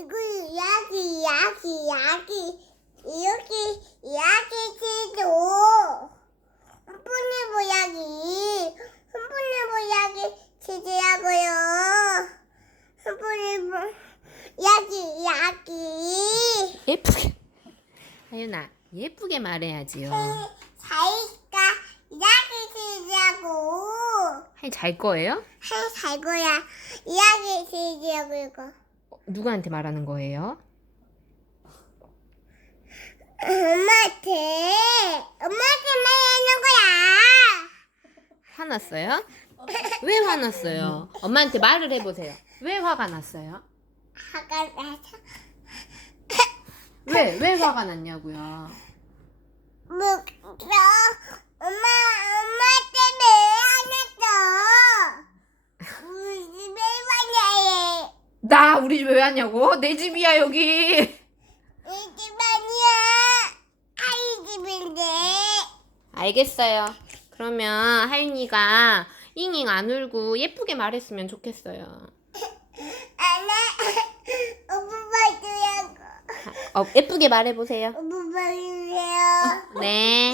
이거 이야기 이야기 이야기. 이렇게 이야기 치죠 흥분의 이야기. 흥분의 이야기 치즈라고요. 흥분의 이야기 이야기. 예쁘게. 하윤아, 예쁘게 말해야지요. 자기가 이야기 치즈라고. 하윤 잘 거예요? 할 거야. 이야기 치즈라고 이거. 어, 누구한테 말하는 거예요? 엄마한테 엄마한테 말하는 거야 화났어요? 왜 화났어요? 엄마한테 말을 해보세요. 왜 화가 났어요? 화가 나서 왜, 왜 화가 났냐고요? 뭐, 저, 엄마, 엄마 때문에 화났어. 우리 집에 왔냐해. 나 우리 집에 왜 왔냐고? 내 집이야, 여기. 이집 아니야. 아이 집인데. 알겠어요. 그러면 하윤이가 잉잉 안 울고 예쁘게 말했으면 좋겠어요. 안나, 오빠 봐주라고. 어, 예쁘게 말해보세요. 오빠 봐주세요. 네.